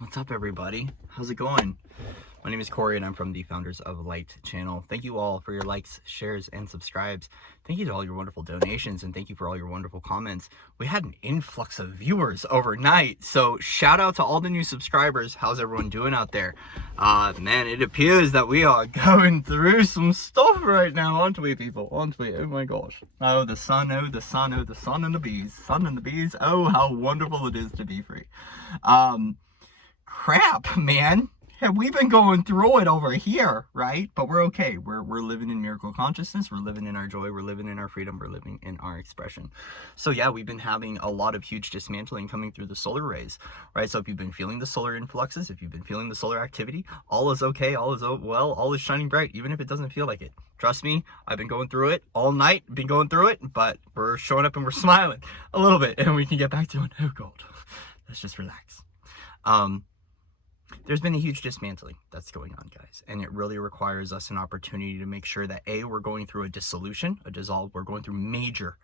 What's up, everybody? How's it going? My name is Corey and I'm from the Founders of Light channel. Thank you all for your likes, shares, and subscribes. Thank you to all your wonderful donations and thank you for all your wonderful comments. We had an influx of viewers overnight, so shout out to all the new subscribers. How's everyone doing out there? Man, it appears that we are going through some stuff right now, aren't we, people? Aren't we? Oh my gosh. Oh, the sun, oh, the sun, oh, the sun and the bees. Sun and the bees. Oh, how wonderful it is to be free. Crap, man. Have we been going through it over here, right? But we're okay. We're living in miracle consciousness. We're living in our joy. We're living in our freedom. We're living in our expression. So yeah, we've been having a lot of huge dismantling coming through the solar rays, right? So if you've been feeling the solar influxes, if you've been feeling the solar activity, all is okay. All is well. All is shining bright, even if it doesn't feel like it. Trust me, I've been going through it all night. Been going through it, but we're showing up and we're smiling a little bit, and we can get back to it. Oh God, let's just relax. There's been a huge dismantling that's going on, guys, and it really requires us an opportunity to make sure that A, we're going through a dissolution, a dissolve, we're going through major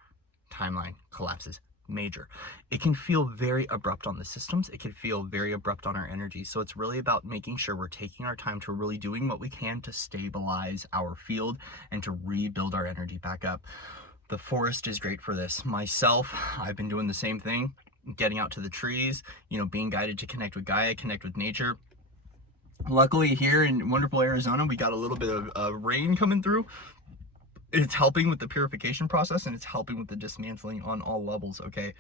timeline collapses, major. It can feel very abrupt on the systems, it can feel very abrupt on our energy, so it's really about making sure we're taking our time to really doing what we can to stabilize our field and to rebuild our energy back up. The forest is great for this. Myself, I've been doing the same thing. Getting out to the trees, being guided to connect with Gaia, connect with nature. Luckily here in wonderful Arizona, we got a little bit of rain coming through. It's helping with the purification process and it's helping with the dismantling on all levels, okay?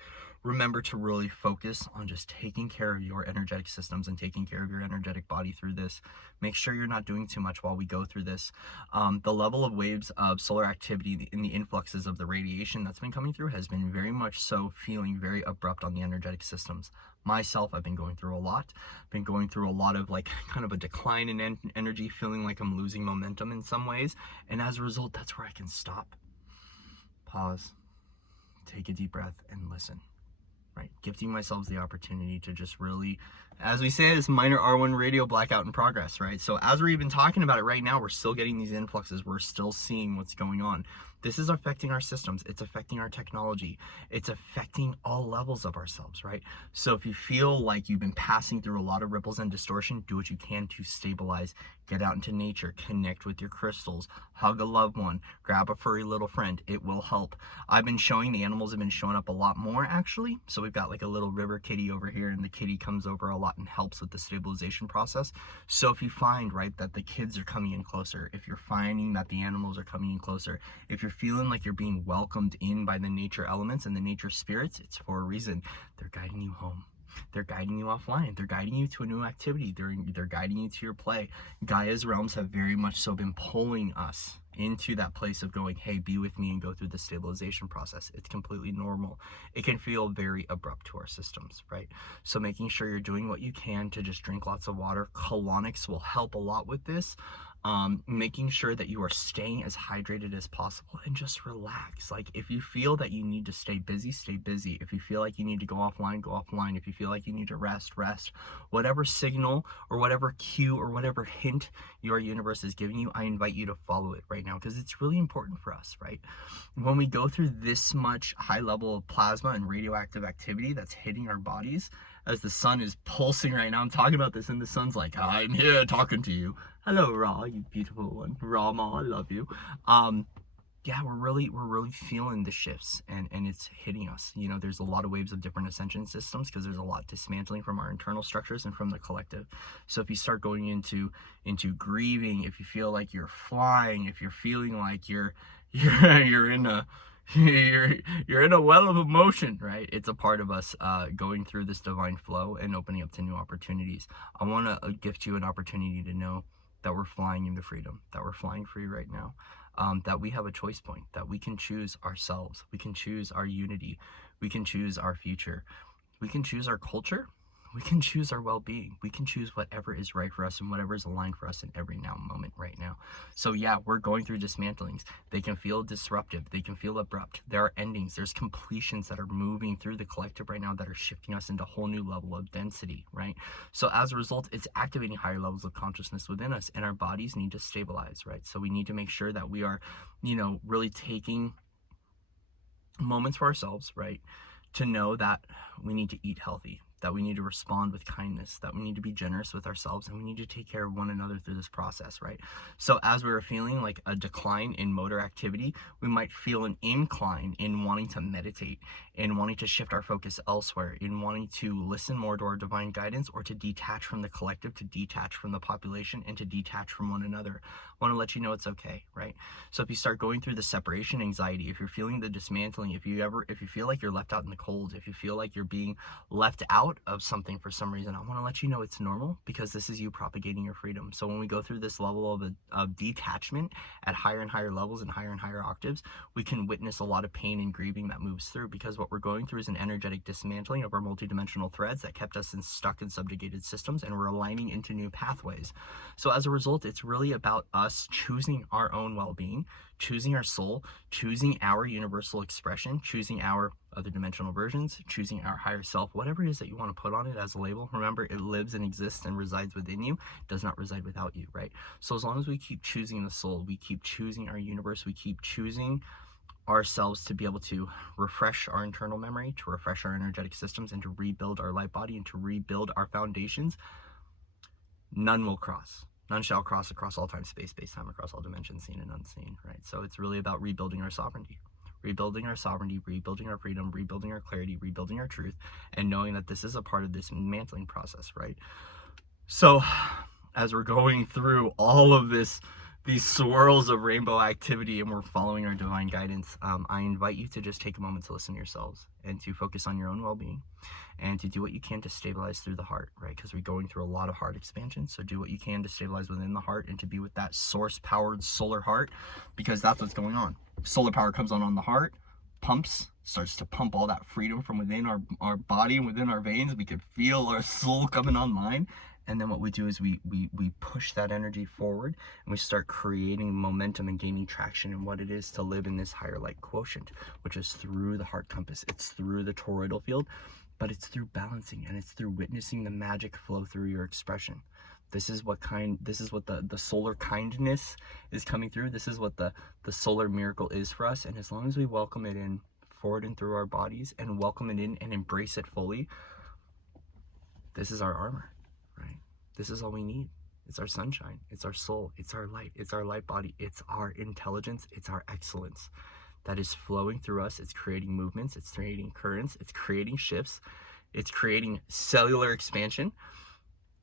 Remember to really focus on just taking care of your energetic systems and taking care of your energetic body through this. Make sure you're not doing too much while we go through this. The level of waves of solar activity in the influxes of the radiation that's been coming through has been very much so feeling very abrupt on the energetic systems. Myself, I've been going through a lot. Been going through a lot of kind of a decline in energy, feeling like I'm losing momentum in some ways. And as a result, that's where I can stop, pause, take a deep breath and listen, right? Gifting myself the opportunity to just really, as we say, this minor R1 radio blackout in progress, right? So as we're even talking about it right now, we're still getting these influxes. We're still seeing what's going on. This is affecting our systems. It's affecting our technology. It's affecting all levels of ourselves, right? So if you feel like you've been passing through a lot of ripples and distortion, do what you can to stabilize. Get out into nature, connect with your crystals, hug a loved one, grab a furry little friend. It will help. I've been showing the animals have been showing up a lot more actually. So we've got like a little river kitty over here and the kitty comes over a lot and helps with the stabilization process. So if you find, right, that the kids are coming in closer, if you're finding that the animals are coming in closer, if you're feeling like you're being welcomed in by the nature elements and the nature spirits, it's for a reason. They're guiding you home. They're guiding you offline. They're guiding you to a new activity. They're guiding you to your play. Gaia's realms have very much so been pulling us into that place of going, hey, be with me and go through the stabilization process. It's completely normal. It can feel very abrupt to our systems, right? So making sure you're doing what you can to just drink lots of water. Colonics will help a lot with this. Making sure that you are staying as hydrated as possible and just relax. Like if you feel that you need to stay busy, stay busy. If you feel like you need to go offline, go offline. If you feel like you need to rest, rest. Whatever signal or whatever cue or whatever hint your universe is giving you, I invite you to follow it right now because it's really important for us, right? When we go through this much high level of plasma and radioactive activity that's hitting our bodies, as the sun is pulsing right now, I'm talking about this and the sun's like, I'm here talking to you. Hello, Ra, you beautiful one. Ra, Ma, I love you. Yeah, we're really feeling the shifts and it's hitting us. There's a lot of waves of different ascension systems because there's a lot dismantling from our internal structures and from the collective. So if you start going into grieving, if you feel like you're flying, if you're feeling like you're in a you're in a well of emotion, right? It's a part of us going through this divine flow and opening up to new opportunities. I want to gift you an opportunity to know that we're flying into freedom, that we're flying free right now, that we have a choice point, that we can choose ourselves, we can choose our unity, we can choose our future, we can choose our culture, we can choose our well-being, we can choose whatever is right for us and whatever is aligned for us in every now moment right now. So yeah, we're going through dismantlings. They can feel disruptive, they can feel abrupt. There are endings, there's completions that are moving through the collective right now that are shifting us into a whole new level of density, right? So as a result, it's activating higher levels of consciousness within us and our bodies need to stabilize, right? So we need to make sure that we are, really taking moments for ourselves, right? To know that we need to eat healthy, that we need to respond with kindness, that we need to be generous with ourselves, and we need to take care of one another through this process, right? So as we're feeling like a decline in motor activity, we might feel an incline in wanting to meditate, in wanting to shift our focus elsewhere, in wanting to listen more to our divine guidance, or to detach from the collective, to detach from the population, and to detach from one another. I want to let you know it's okay, right? So if you start going through the separation anxiety, if you're feeling the dismantling, if you feel like you're left out in the cold, if you feel like you're being left out of something for some reason, I want to let you know it's normal, because this is you propagating your freedom. So when we go through this level of detachment at higher and higher levels and higher octaves, we can witness a lot of pain and grieving that moves through, because what we're going through is an energetic dismantling of our multidimensional threads that kept us stuck in subjugated systems, and we're aligning into new pathways. So as a result, it's really about us choosing our own well-being, choosing our soul, choosing our universal expression, choosing our other dimensional versions, choosing our higher self, whatever it is that you want to put on it as a label. Remember, it lives and exists and resides within you, does not reside without you, right? So as long as we keep choosing the soul, we keep choosing our universe, we keep choosing ourselves to be able to refresh our internal memory, to refresh our energetic systems, and to rebuild our light body, and to rebuild our foundations, none will cross. None shall cross across all time, space, time, across all dimensions, seen and unseen, right? So it's really about rebuilding our sovereignty, rebuilding our freedom, rebuilding our clarity, rebuilding our truth, and knowing that this is a part of this mantling process, right? So as we're going through all of these swirls of rainbow activity, and we're following our divine guidance, I invite you to just take a moment to listen to yourselves, and to focus on your own well-being, and to do what you can to stabilize through the heart, right? Because we're going through a lot of heart expansion. So do what you can to stabilize within the heart, and to be with that source-powered solar heart, because that's what's going on. Solar power comes on the heart, starts to pump all that freedom from within our body and within our veins. We could feel our soul coming online. And then what we do is we push that energy forward, and we start creating momentum and gaining traction in what it is to live in this higher light quotient, which is through the heart compass. It's through the toroidal field, but it's through balancing, and it's through witnessing the magic flow through your expression. This is what the solar kindness is coming through. This is what the solar miracle is for us. And as long as we welcome it in forward and through our bodies, and welcome it in and embrace it fully, this is our armor, right? This is all we need. It's our sunshine, it's our soul, it's our light body, it's our intelligence, it's our excellence that is flowing through us. It's creating movements, it's creating currents, it's creating shifts, it's creating cellular expansion,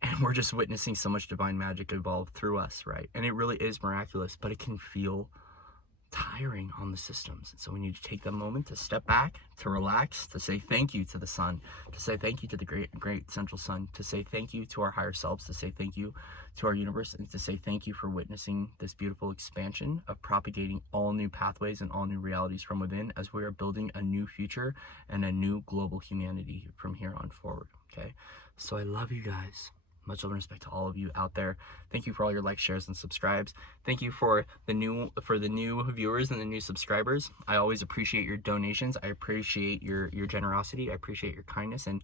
and we're just witnessing so much divine magic evolve through us, right? And it really is miraculous, but it can feel tiring on the systems. So we need to take that moment to step back, to relax, to say thank you to the sun, to say thank you to the great central sun, to say thank you to our higher selves, to say thank you to our universe, and to say thank you for witnessing this beautiful expansion of propagating all new pathways and all new realities from within, as we are building a new future and a new global humanity from here on forward. Okay, so I love you guys. Much love and respect to all of you out there. Thank you for all your likes, shares, and subscribes. Thank you for the new viewers and the new subscribers. I always appreciate your donations. I appreciate your generosity. I appreciate your kindness, and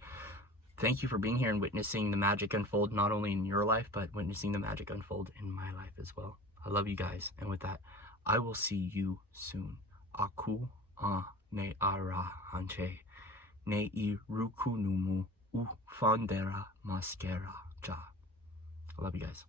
thank you for being here and witnessing the magic unfold, not only in your life, but witnessing the magic unfold in my life as well. I love you guys, and with that, I will see you soon. Aku ne ara hanche ne I ruku numu u fondera mascara. I love you guys.